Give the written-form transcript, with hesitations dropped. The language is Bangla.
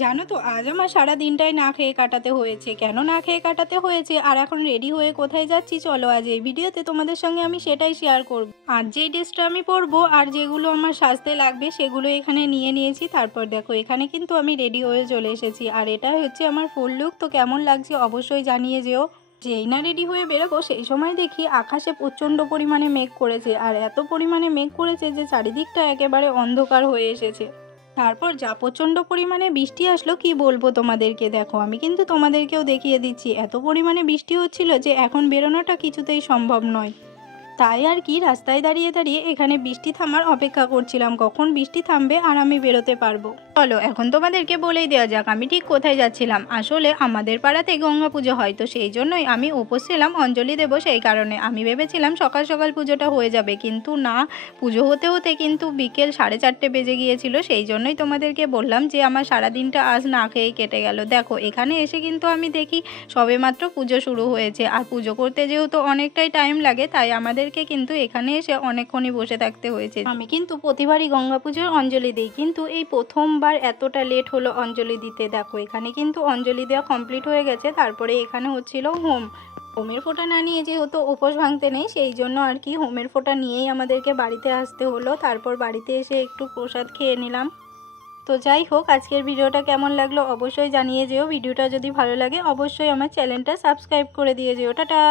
জানো তো আজ আমার সারা দিনটাই না খেয়ে কাটাতে হয়েছে। কেন না খেয়ে কাটাতে হয়েছে আর এখন রেডি হয়ে কোথায় যাচ্ছি, চলো আজ এই ভিডিওতে তোমাদের সঙ্গে আমি সেটাই শেয়ার করব। আর যেই ড্রেসটা আমি পরবো আর যেগুলো আমার সাজতে লাগবে সেগুলো এখানে নিয়ে নিয়েছি। তারপর দেখো এখানে কিন্তু আমি রেডি হয়ে চলে এসেছি আর এটা হচ্ছে আমার ফুল লুক। তো কেমন লাগছে অবশ্যই জানিয়ে যেও। যেই না রেডি হয়ে বেরোবো সেই সময় দেখি আকাশে প্রচণ্ড পরিমাণে মেঘ করেছে, আর এত পরিমাণে মেঘ করেছে যে চারিদিকটা একেবারে অন্ধকার হয়ে এসেছে। তারপর যা প্রচণ্ড পরিমাণে বৃষ্টি আসলো কি বলবো তোমাদেরকে। দেখো আমি কিন্তু তোমাদেরকেও দেখিয়ে দিচ্ছি, এত পরিমাণে বৃষ্টি হচ্ছিল যে এখন বেরোনোটা কিছুতেই সম্ভব নয়। তাই আর কি রাস্তায় দাঁড়িয়ে দাঁড়িয়ে এখানে বৃষ্টি থামার অপেক্ষা করছিলাম, কখন বৃষ্টি থামবে আর আমি বেরোতে পারবো। চলো এখন তোমাদেরকে বলেই দেওয়া যাক আমি ঠিক কোথায় যাচ্ছিলাম। আসলে আমাদের পাড়াতে গঙ্গা পুজো হয়, তো সেই জন্যই আমি উপোস ছিলাম অঞ্জলি দেবো। সেই কারণে আমি ভেবেছিলাম সকাল সকাল পুজোটা হয়ে যাবে, কিন্তু না, পুজো হতে হতে কিন্তু বিকেল 4:30 বেজে গিয়েছিল। সেই জন্যই তোমাদেরকে বললাম যে আমার সারা দিনটা আজ না খেয়েই কেটে গেল। দেখো এখানে এসে কিন্তু আমি দেখি সবেমাত্র পুজো শুরু হয়েছে, আর পুজো করতে যেহেতু অনেকটাই টাইম লাগে তাই আমাদেরকে কিন্তু এখানে এসে অনেকক্ষণই বসে থাকতে হয়েছে। আমি কিন্তু প্রতিবারই গঙ্গা পুজোর অঞ্জলি দিই, কিন্তু এই প্রথমবার এতটা লেট হলো অঞ্জলি দিতে। দেখো এখানে কিন্তু অঞ্জলি দেওয়া কমপ্লিট হয়ে গেছে। তারপরে এখানে হচ্ছিল হোমের ফোঁটা না নিয়ে যেহেতু উপোস ভাঙতে নেই সেই জন্য আর কি হোমের ফোঁটা নিয়েই আমাদেরকে বাড়িতে আসতে হলো। তারপর বাড়িতে এসে একটু প্রসাদ খেয়ে নিলাম। তো যাই হোক, আজকের ভিডিওটা কেমন লাগলো অবশ্যই জানিয়ে যেও। ভিডিওটা যদি ভালো লাগে অবশ্যই আমার চ্যানেলটা সাবস্ক্রাইব করে দিয়ে যেও। টাটা।